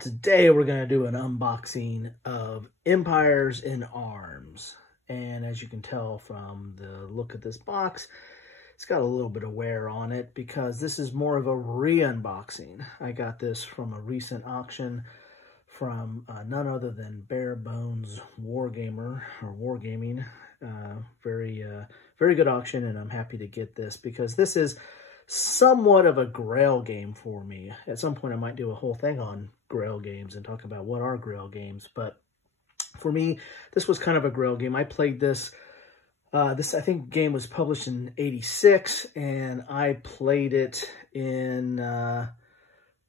today we're going to do an unboxing of Empires in Arms. And as you can tell from the look at this box, it's got a little bit of wear on it because this is more of a re-unboxing. I got this from a recent auction from none other than Bare Bones Wargamer or Wargaming. Very good auction, and I'm happy to get this because this is somewhat of a Grail game for me. At some point I might do a whole thing on Grail games and talk about what are Grail games, but for me this was kind of a Grail game. I played this I think game was published in '86, and I played it in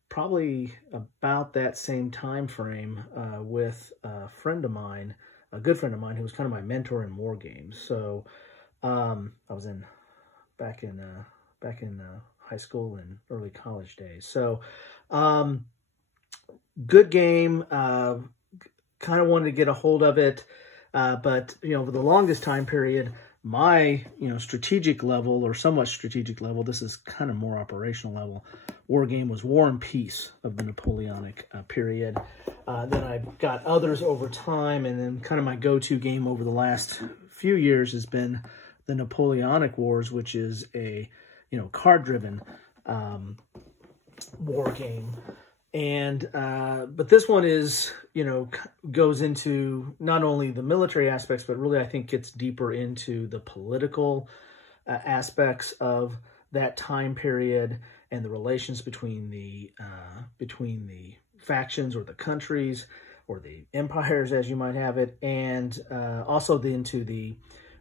probably about that same time frame with a friend of mine, a good friend of mine who was kind of my mentor in war games. So I was back in high school and early college days. So good game. Kind of wanted to get a hold of it, but for the longest time period, my strategic level, or somewhat strategic level, this is kind of more operational level, war game was War and Peace of the Napoleonic period. Then I've got others over time, and then kind of my go-to game over the last few years has been the Napoleonic Wars, which is a card-driven war game. And but this one is goes into not only the military aspects, but really I think gets deeper into the political aspects of that time period and the relations between the factions or the countries or the empires, as you might have it, and also into the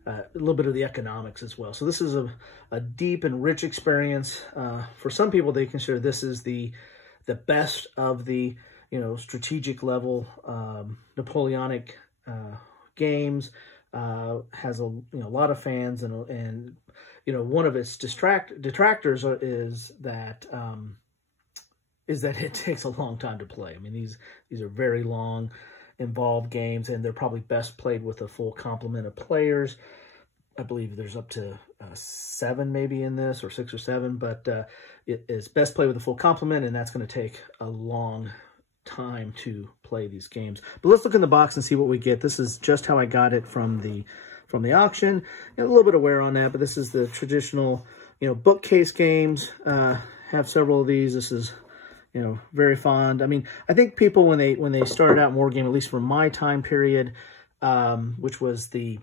a little bit of the economics as well. So this is a deep and rich experience. For some people, they consider this is the best of the strategic level Napoleonic games. Has a lot of fans, and one of its detractors is that it takes a long time to play. I mean, these are very long, involved games, and they're probably best played with a full complement of players. I believe there's up to 7 maybe in this, or 6 or 7, but it is best played with a full complement, and that's going to take a long time to play these games. But let's look in the box and see what we get. This is just how I got it from the auction. A little bit of wear on that, but this is the traditional bookcase games. Have several of these. This is very fond. I mean, I think people when they started out in war game, at least from my time period, which was the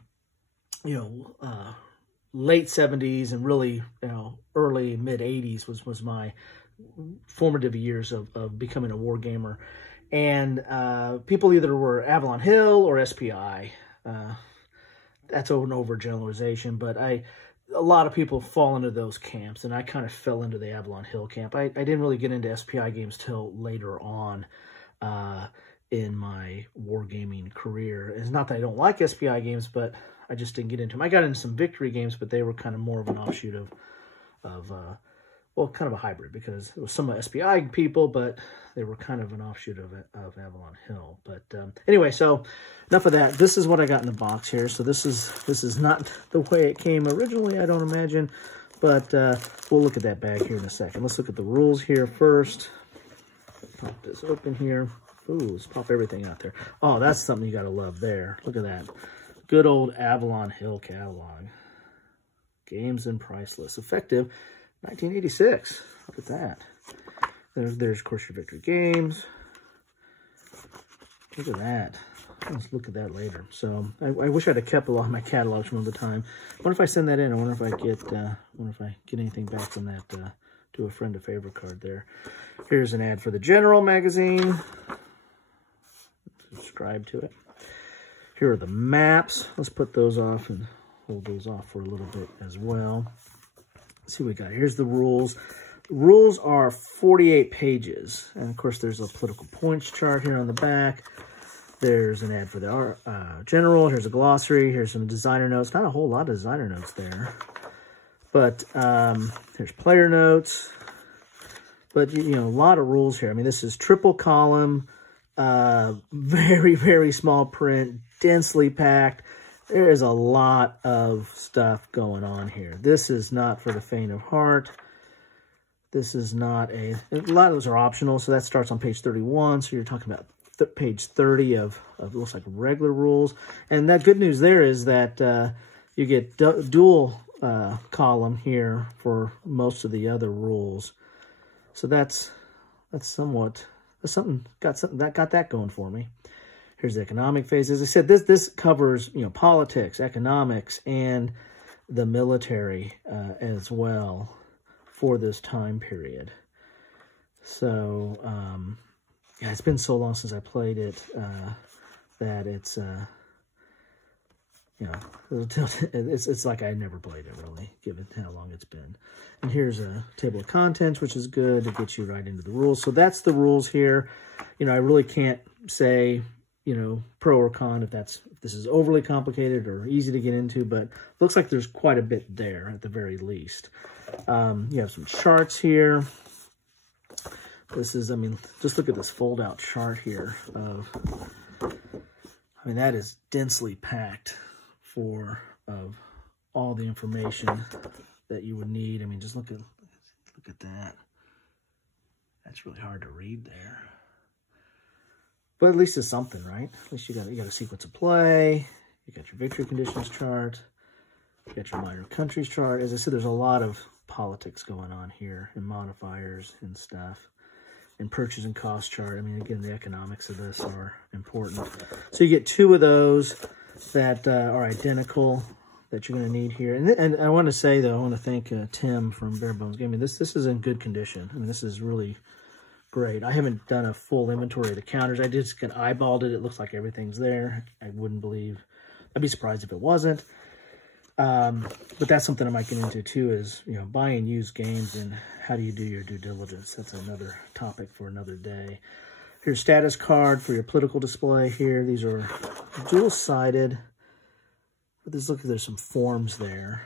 late 70s and really early mid 80s was my formative years of becoming a war gamer. And people either were Avalon Hill or SPI. That's an overgeneralization, but a lot of people fall into those camps, and I kind of fell into the Avalon Hill camp. I didn't really get into SPI games till later on in my wargaming career. It's not that I don't like SPI games, but I just didn't get into them. I got into some victory games, but they were kind of more of an offshoot of well, kind of a hybrid, because it was some SPI people, but they were kind of an offshoot of Avalon Hill. But anyway, so enough of that. This is what I got in the box here. So this is not the way it came originally, I don't imagine, but we'll look at that bag here in a second. Let's look at the rules here first. Pop this open here. Ooh, let's pop everything out there. Oh, that's something you got to love there. Look at that. Good old Avalon Hill catalog. Games and Priceless. Effective 1986. Look at that. There's, of course, your victory games. Look at that. Let's look at that later. So I wish I'd have kept a lot of my catalogs from the time. I wonder if I send that in. I wonder if I get anything back from that. Do a friend a favor card there. Here's an ad for the General magazine. Subscribe to it. Here are the maps. Let's put those off and hold those off for a little bit as well. Let's see what we got. Here's the rules. The rules are 48 pages. And, of course, there's a political points chart here on the back. There's an ad for the General. Here's a glossary. Here's some designer notes. Not a whole lot of designer notes there. But there's player notes. But, a lot of rules here. I mean, this is triple column, very, very small print, densely packed. There is a lot of stuff going on here. This is not for the faint of heart. This is not a lot of those are optional, so that starts on page 31. So you're talking about page 30 of looks like regular rules. And that good news there is that you get dual column here for most of the other rules. So that's something got that going for me. Here's the economic phase. As I said, this covers, you know, politics, economics, and the military as well for this time period. So yeah, it's been so long since I played it that it's you know, it's like I never played it, really, given how long it's been. And here's a table of contents, which is good to get you right into the rules. So that's the rules here. You know, I really can't say, you know, pro or con if this is overly complicated or easy to get into, but looks like there's quite a bit there at the very least. You have some charts here. This is, I mean, just look at this fold-out chart here of, I mean, that is densely packed of all the information that you would need. I mean, just look at that. That's really hard to read there. But at least it's something, right? At least you got a sequence of play. You got your victory conditions chart. You got your minor countries chart. As I said, there's a lot of politics going on here and modifiers and stuff. And purchase and cost chart. I mean, again, the economics of this are important. So you get two of those that are identical that you're going to need here. And I want to say, though, I want to thank Tim from Bare Bones Gaming. This is in good condition. I mean, this is really great. I haven't done a full inventory of the counters. I just kind of eyeballed it. It looks like everything's there. I'd be surprised if it wasn't. But that's something I might get into too, is, you know, buying used games and how do you do your due diligence. That's another topic for another day. Here's status card for your political display here. These are dual-sided. But this looks like there's some forms there.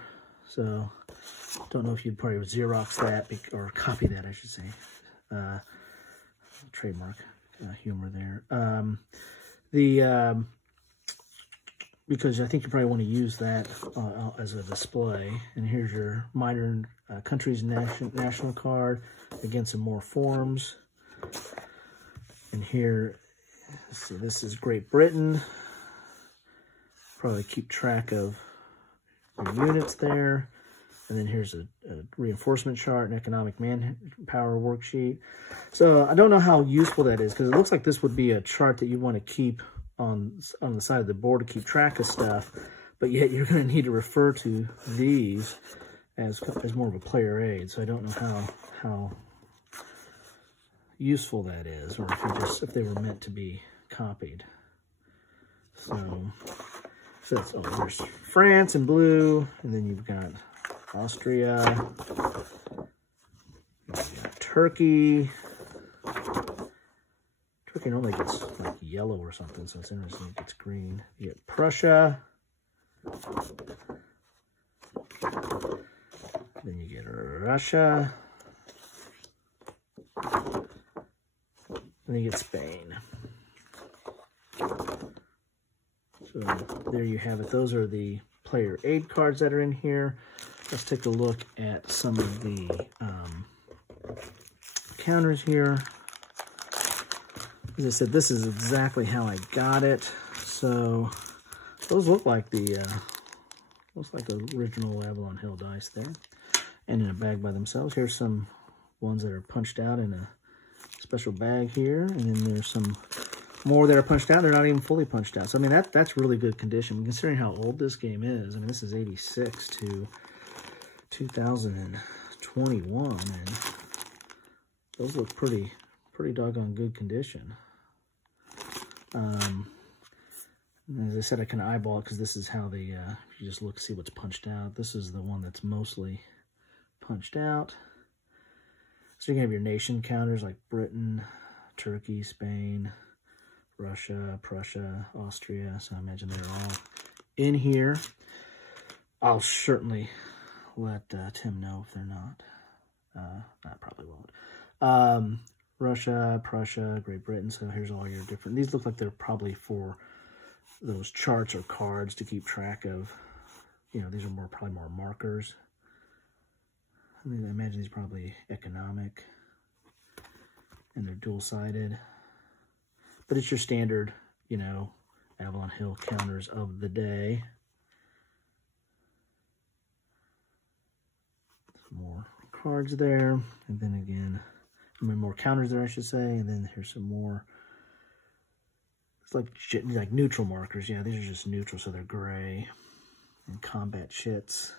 So don't know if you'd probably Xerox that or copy that, I should say. Trademark humor there. Because I think you probably want to use that as a display. And here's your minor country's national card. Again, some more forms. And here, so this is Great Britain. Probably keep track of your units there. And then here's a reinforcement chart, an economic manpower worksheet. So I don't know how useful that is, because it looks like this would be a chart that you want to keep on the side of the board to keep track of stuff, but yet you're going to need to refer to these as more of a player aid. So I don't know how useful that is, or if they were meant to be copied. So it's, oh, there's France in blue, and then you've got Austria, you've got Turkey. Turkey normally gets like yellow or something, so it's interesting it gets green. You get Prussia. Then you get Russia. And then you get Spain. So there you have it. Those are the player aid cards that are in here. Let's take a look at some of the counters here. As I said, this is exactly how I got it. So those look like the original Avalon Hill dice there, and in a bag by themselves. Here's some ones that are punched out in a special bag here, and then there's some more that are punched out. They're not even fully punched out. So I mean, that's really good condition considering how old this game is. I mean, this is 86 to 2021, and those look pretty doggone good condition. As I said, I can eyeball it because this is how they, if you just look, see what's punched out. This is the one that's mostly punched out. So you can have your nation counters like Britain, Turkey, Spain, Russia, Prussia, Austria. So I imagine they're all in here. I'll certainly let Tim know if they're not. I probably won't. Russia, Prussia, Great Britain. So here's all your different, these look like they're probably for those charts or cards to keep track of. You know, these are probably more markers. I imagine these are probably economic, and they're dual-sided. But it's your standard, you know, Avalon Hill counters of the day. Some more cards there, and then again, more counters there, I should say, and then here's some more. It's like neutral markers. Yeah, these are just neutral, so they're gray. And combat chits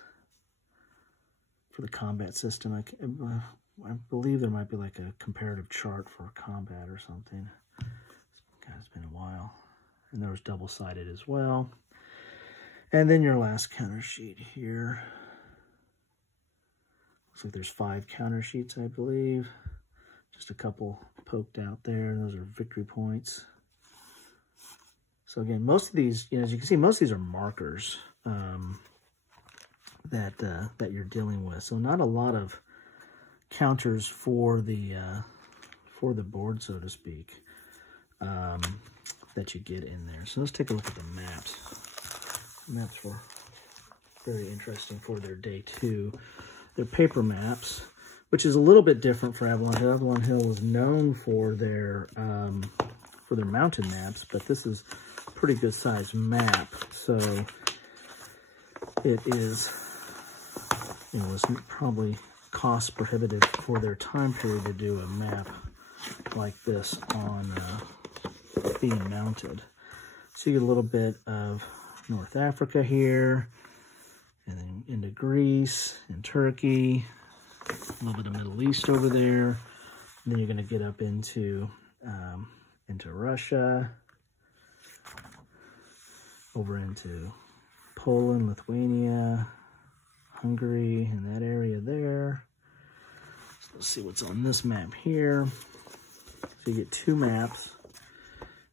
for the combat system. I believe there might be like a comparative chart for combat or something. It's been a while. And there was double-sided as well. And then your last counter sheet here. Looks like there's 5 counter sheets, I believe. Just a couple poked out there. Those are victory points. So again, most of these, you know, as you can see, most of these are markers that you're dealing with. So not a lot of counters for the board, so to speak, that you get in there. So let's take a look at the maps. The maps were very interesting for their day 2. They're paper maps, which is a little bit different for Avalon Hill. Avalon Hill was known for their mountain maps, but this is a pretty good sized map. So it is, you know, it's probably cost prohibitive for their time period to do a map like this on being mounted. So you get a little bit of North Africa here, and then into Greece and Turkey, a little bit of Middle East over there. And then you're going to get up into Russia, over into Poland, Lithuania, Hungary, and that area there. So let's see what's on this map here. So you get 2 maps.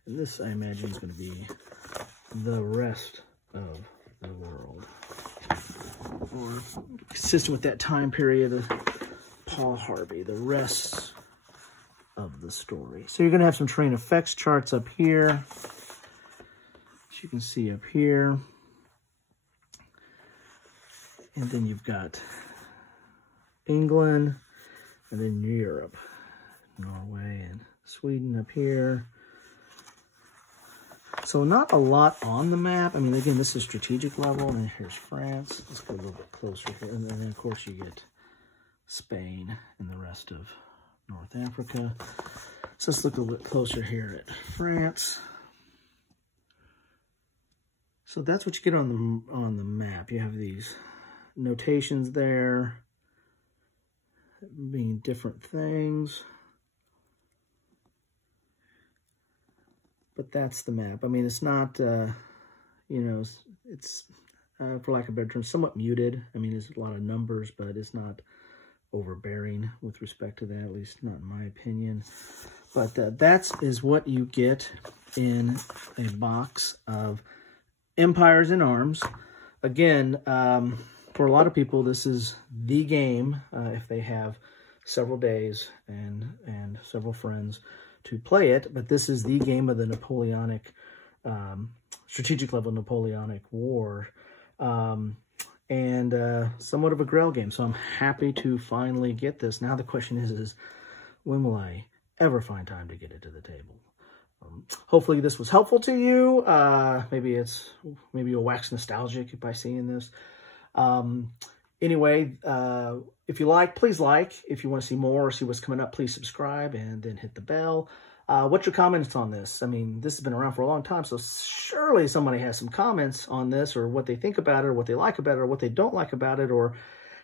And this, I imagine, is going to be the rest of the world. Or consistent with that time period of Paul Harvey, the rest of the story. So you're going to have some terrain effects charts up here, as you can see up here. And then you've got England, and then Europe, Norway and Sweden up here. So not a lot on the map. I mean, again, this is strategic level, and then here's France. Let's go a little bit closer here. And then, of course, you get Spain and the rest of North Africa. So let's look a little bit closer here at France. So that's what you get on the map. You have these notations there, being different things. But that's the map. I mean, it's not, you know, it's for lack of a better term, somewhat muted. I mean, there's a lot of numbers, but it's not overbearing with respect to that, at least not in my opinion. But that is what you get in a box of Empires in Arms. Again, for a lot of people, this is the game if they have several days and several friends to play it, but this is the game of the Napoleonic, strategic level Napoleonic War, and somewhat of a grail game. So I'm happy to finally get this. Now the question is when will I ever find time to get it to the table? Hopefully this was helpful to you. Maybe you'll wax nostalgic by seeing this. Anyway, if you like, please like. If you want to see more or see what's coming up, please subscribe and then hit the bell. What's your comments on this? I mean, this has been around for a long time, so surely somebody has some comments on this, or what they think about it, or what they like about it, or what they don't like about it, or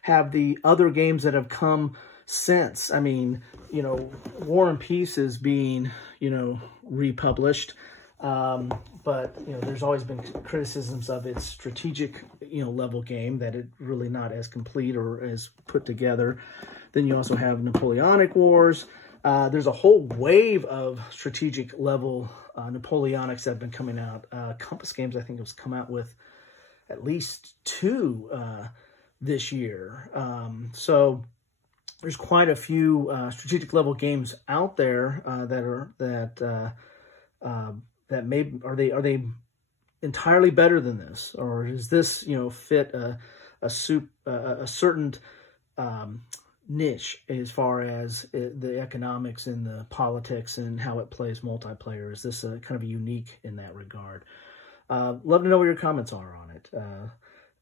have the other games that have come since. I mean, you know, War and Peace is being, you know, republished. But, you know, there's always been criticisms of its strategic, you know, level game, that it really not as complete or as put together. Then you also have Napoleonic Wars. There's a whole wave of strategic level Napoleonics that have been coming out. Compass Games, I think, has come out with at least 2 this year. So there's quite a few strategic level games out there are they entirely better than this, or is this, you know, fit a certain niche as far as the economics and the politics and how it plays multiplayer? Is this kind of unique in that regard? Love to know what your comments are on it.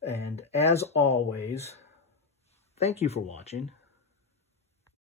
And as always, thank you for watching.